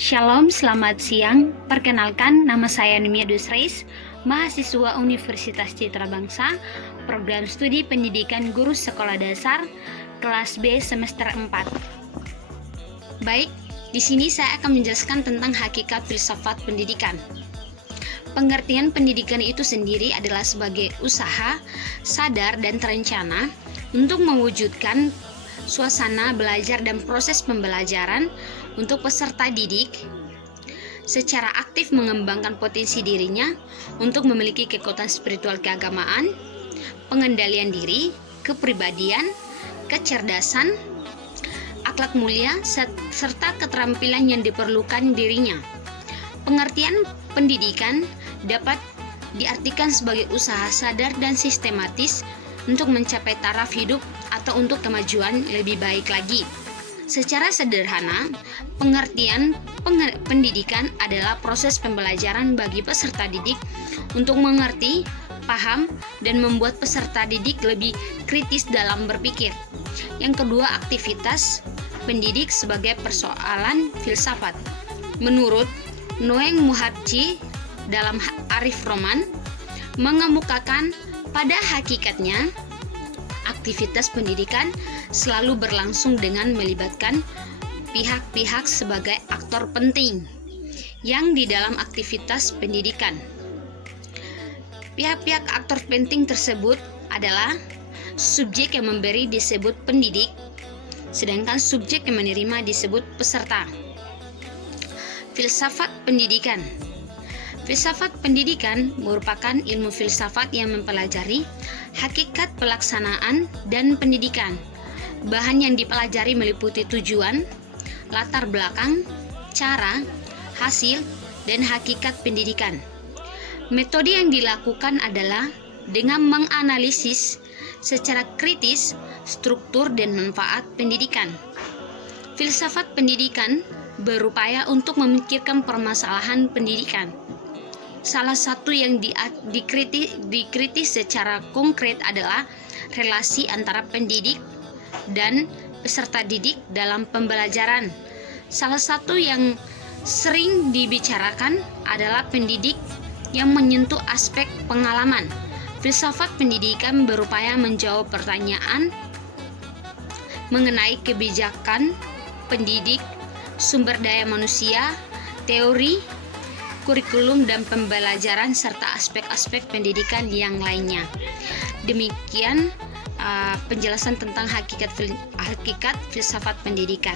Shalom, selamat siang. Perkenalkan, nama saya Numia Dusreis, mahasiswa Universitas Citra Bangsa, program studi pendidikan guru sekolah dasar, kelas B semester 4. Baik, di sini saya akan menjelaskan tentang hakikat filsafat pendidikan. Pengertian pendidikan itu sendiri adalah sebagai usaha, sadar, dan terencana untuk mewujudkan suasana belajar dan proses pembelajaran untuk peserta didik secara aktif mengembangkan potensi dirinya untuk memiliki kekuatan spiritual keagamaan, pengendalian diri, kepribadian, kecerdasan, akhlak mulia, serta keterampilan yang diperlukan dirinya. Pengertian pendidikan dapat diartikan sebagai usaha sadar dan sistematis untuk mencapai taraf hidup atau untuk kemajuan lebih baik lagi. Secara sederhana, pengertian pendidikan adalah proses pembelajaran bagi peserta didik untuk mengerti, paham, dan membuat peserta didik lebih kritis dalam berpikir. Yang kedua, aktivitas pendidik sebagai persoalan filsafat. Menurut Noeng Muhabci dalam Arif Roman, mengemukakan pada hakikatnya aktivitas pendidikan selalu berlangsung dengan melibatkan pihak-pihak sebagai aktor penting yang di dalam aktivitas pendidikan. Pihak-pihak aktor penting tersebut adalah subjek yang memberi disebut pendidik, sedangkan subjek yang menerima disebut peserta. Filsafat pendidikan. Filsafat pendidikan merupakan ilmu filsafat yang mempelajari hakikat pelaksanaan dan pendidikan. Bahan yang dipelajari meliputi tujuan, latar belakang, cara, hasil, dan hakikat pendidikan. Metode yang dilakukan adalah dengan menganalisis secara kritis struktur dan manfaat pendidikan. Filsafat pendidikan berupaya untuk memikirkan permasalahan pendidikan. Salah satu yang dikritis secara konkret adalah relasi antara pendidik dan peserta didik dalam pembelajaran. Salah satu yang sering dibicarakan adalah pendidik yang menyentuh aspek pengalaman. Filsafat pendidikan berupaya menjawab pertanyaan mengenai kebijakan pendidik, sumber daya manusia, teori, kurikulum dan pembelajaran serta aspek-aspek pendidikan yang lainnya. Demikian penjelasan tentang hakikat filsafat pendidikan.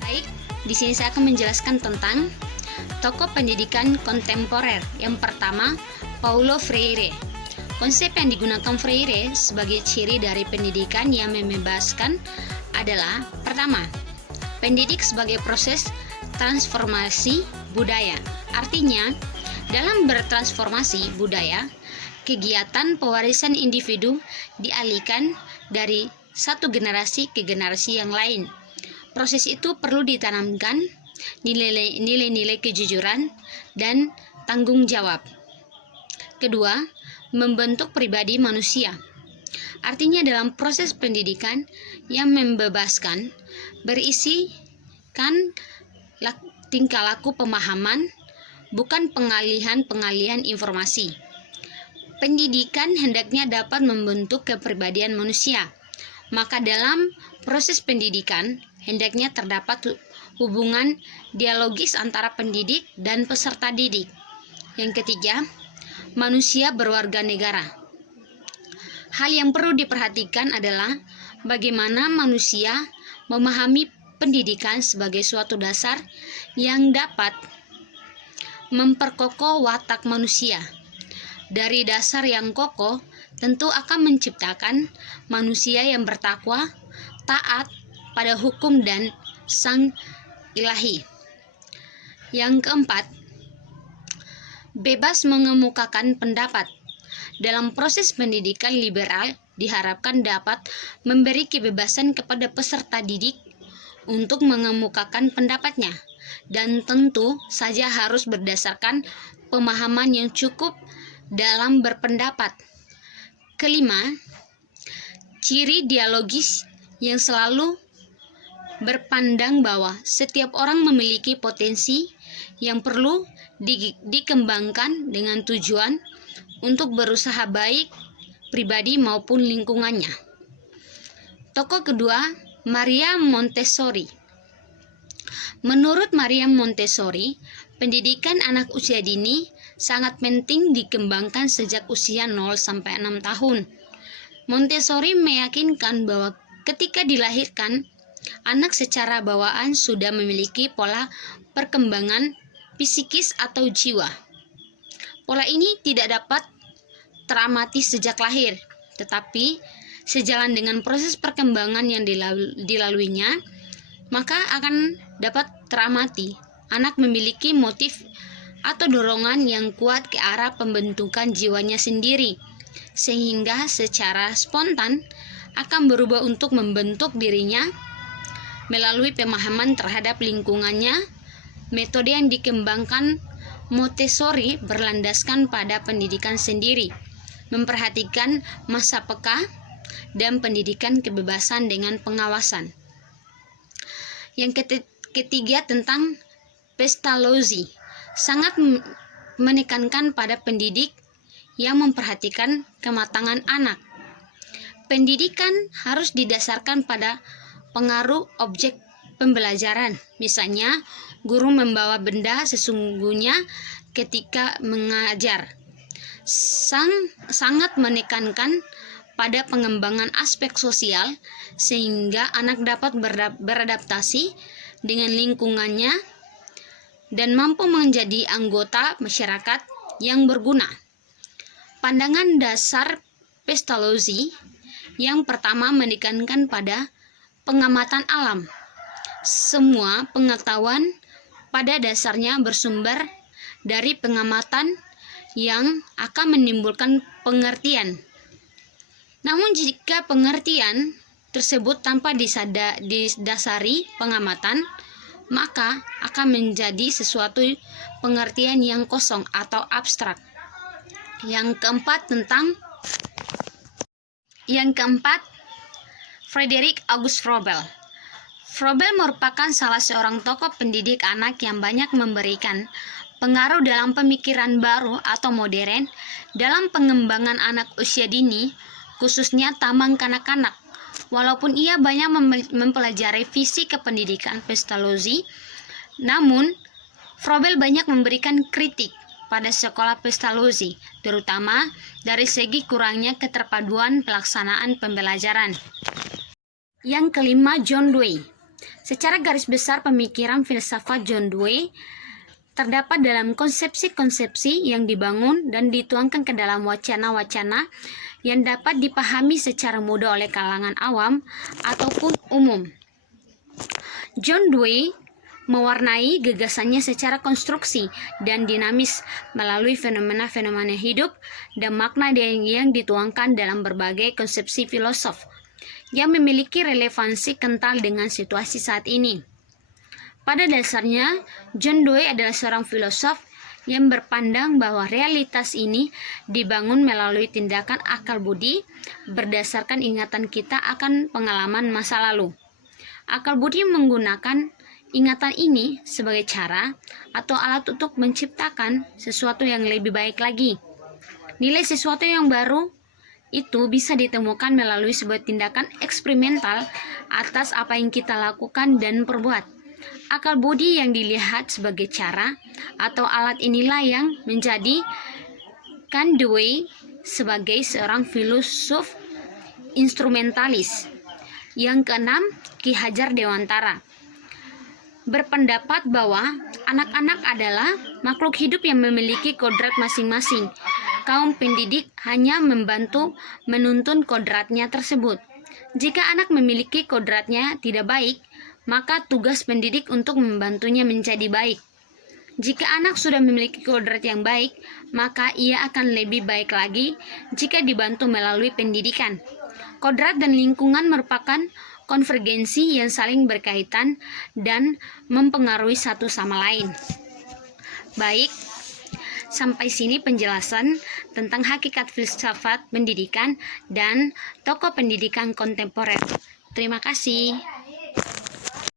Baik, di sini saya akan menjelaskan tentang tokoh pendidikan kontemporer. Yang pertama, Paulo Freire. Konsep yang digunakan Freire sebagai ciri dari pendidikan yang membebaskan adalah pertama, pendidik sebagai proses transformasi budaya. Artinya, dalam bertransformasi budaya, kegiatan pewarisan individu dialihkan dari satu generasi ke generasi yang lain. Proses itu perlu ditanamkan nilai-nilai kejujuran dan tanggung jawab. Kedua, membentuk pribadi manusia. Artinya dalam proses pendidikan yang membebaskan berisikan tingkah laku pemahaman, bukan pengalihan informasi. Pendidikan hendaknya dapat membentuk kepribadian manusia. Maka dalam proses pendidikan hendaknya terdapat hubungan dialogis antara pendidik dan peserta didik. Yang ketiga, manusia berwarga negara. Hal yang perlu diperhatikan adalah bagaimana manusia memahami pendidikan sebagai suatu dasar yang dapat memperkokoh watak manusia. Dari dasar yang kokoh tentu akan menciptakan manusia yang bertakwa, taat pada hukum dan sang ilahi. Yang keempat, bebas mengemukakan pendapat. Dalam proses pendidikan liberal diharapkan dapat memberi kebebasan kepada peserta didik untuk mengemukakan pendapatnya, dan tentu saja harus berdasarkan pemahaman yang cukup dalam berpendapat. Kelima, ciri dialogis yang selalu berpandang bahwa setiap orang memiliki potensi yang perlu dikembangkan dengan tujuan untuk berusaha baik pribadi maupun lingkungannya. Tokoh kedua, Maria Montessori. Menurut Maria Montessori, pendidikan anak usia dini sangat penting dikembangkan sejak usia 0 sampai 6 tahun. Montessori meyakinkan bahwa ketika dilahirkan, anak secara bawaan sudah memiliki pola perkembangan psikis atau jiwa. Pola ini tidak dapat teramati sejak lahir, tetapi sejalan dengan proses perkembangan yang dilaluinya, maka akan dapat teramati. Anak memiliki motif atau dorongan yang kuat ke arah pembentukan jiwanya sendiri, sehingga secara spontan akan berubah untuk membentuk dirinya melalui pemahaman terhadap lingkungannya. Metode yang dikembangkan Montessori berlandaskan pada pendidikan sendiri, memperhatikan masa peka, dan pendidikan kebebasan dengan pengawasan. Yang ketiga tentang Pestalozzi, sangat menekankan pada pendidik yang memperhatikan kematangan anak. Pendidikan harus didasarkan pada pengaruh objek pembelajaran. Misalnya, guru membawa benda sesungguhnya ketika mengajar. Sangat menekankan pada pengembangan aspek sosial sehingga anak dapat beradaptasi dengan lingkungannya dan mampu menjadi anggota masyarakat yang berguna. Pandangan dasar Pestalozzi yang pertama menekankan pada pengamatan alam. Semua pengetahuan pada dasarnya bersumber dari pengamatan yang akan menimbulkan pengertian. Namun jika pengertian tersebut tanpa didasari pengamatan, maka akan menjadi sesuatu pengertian yang kosong atau abstrak. Yang keempat, Frederick August Froebel. Froebel merupakan salah seorang tokoh pendidik anak yang banyak memberikan pengaruh dalam pemikiran baru atau modern dalam pengembangan anak usia dini, khususnya taman kanak-kanak. Walaupun ia banyak mempelajari visi kependidikan Pestalozzi, namun Froebel banyak memberikan kritik pada sekolah Pestalozzi, terutama dari segi kurangnya keterpaduan pelaksanaan pembelajaran. Yang kelima, John Dewey. Secara garis besar pemikiran filsafat John Dewey terdapat dalam konsepsi-konsepsi yang dibangun dan dituangkan ke dalam wacana-wacana yang dapat dipahami secara mudah oleh kalangan awam ataupun umum. John Dewey mewarnai gagasannya secara konstruksi dan dinamis melalui fenomena-fenomena hidup dan makna yang dituangkan dalam berbagai konsepsi filosof yang memiliki relevansi kental dengan situasi saat ini. Pada dasarnya, John Dewey adalah seorang filosof yang berpandang bahwa realitas ini dibangun melalui tindakan akal budi berdasarkan ingatan kita akan pengalaman masa lalu. Akal budi menggunakan ingatan ini sebagai cara atau alat untuk menciptakan sesuatu yang lebih baik lagi. Nilai sesuatu yang baru itu bisa ditemukan melalui sebuah tindakan eksperimental atas apa yang kita lakukan dan perbuat. Akal budi yang dilihat sebagai cara atau alat inilah yang menjadikan Dewey sebagai seorang filosof instrumentalis. Yang keenam, Ki Hajar Dewantara berpendapat bahwa anak-anak adalah makhluk hidup yang memiliki kodrat masing-masing. Kaum pendidik hanya membantu menuntun kodratnya tersebut. Jika anak memiliki kodratnya tidak baik, maka tugas pendidik untuk membantunya menjadi baik. Jika anak sudah memiliki kodrat yang baik, maka ia akan lebih baik lagi jika dibantu melalui pendidikan. Kodrat dan lingkungan merupakan konvergensi yang saling berkaitan dan mempengaruhi satu sama lain. Baik, sampai sini penjelasan tentang hakikat filsafat pendidikan dan tokoh pendidikan kontemporer. Terima kasih.